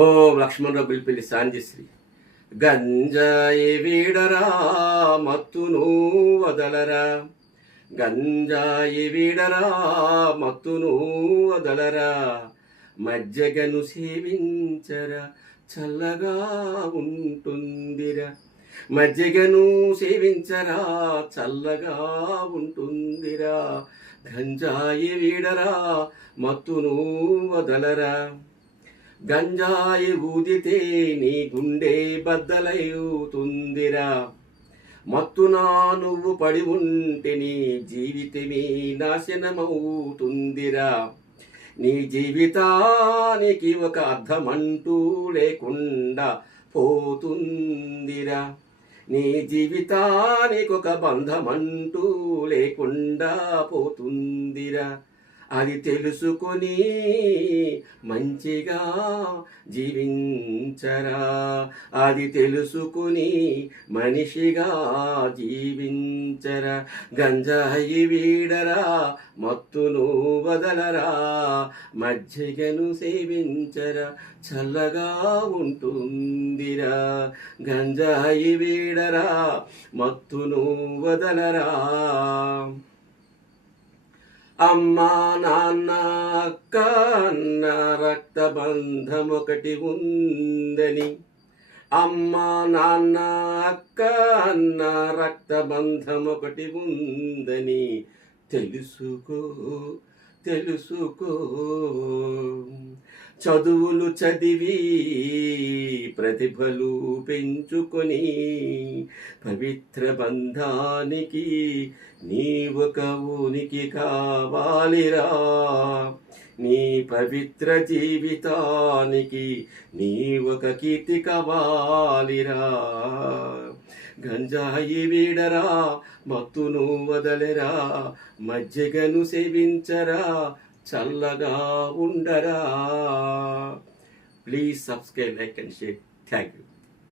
ఓం లక్ష్మణరావు బిల్పల్లి సాంజశ్రీ. గంజాయి వీడరా మత్తును వదలరా, గంజాయి వీడరా మత్తును వదలరా, మజ్జగను సేవించరా చల్లగా ఉంటుందిరా, మజ్జిగను సేవించరా చల్లగా ఉంటుందిరా, గంజాయి వీడరా మత్తును వదలరా. గంజాయి ఊదితే నీ గుండె బద్దలవుతుందిరా, మత్తునా నువ్వు పడి ఉంటే నీ జీవితమే నాశనమవుతుందిరా, నీ జీవితానికి ఒక అర్థమంటూ లేకుండా పోతుందిరా, నీ జీవితానికి ఒక బంధమంటూ లేకుండా పోతుందిరా. అది తెలుసుకొని మంచిగా జీవించరా, అది తెలుసుకొని మనిషిగా జీవించరా. గంజాయి వీడరా మత్తును వదలరా, మజ్జిగను సేవించరా చల్లగా ఉంటుందిరా, గంజాయి వీడరా మత్తును వదలరా. అమ్మా నాన్న అక్క అన్న రక్తబంధం ఒకటి ఉందని, అమ్మా నాన్న అక్క అన్న రక్తబంధం ఒకటి ఉందని తెలుసుకో తెలుసుకో. చదువులు చదివి ప్రతిభలు పెంచుకొని పవిత్ర బంధానికి నీ ఒక ఉనికి కావాలిరా, నీ పవిత్ర జీవితానికి నీ ఒక కీర్తి కావాలిరా. గంజాయి వీడరా మత్తును వదలరా, మజ్జిగను సేవించరా చల్లగా ఉండరా. Please subscribe, like and share. Thank you.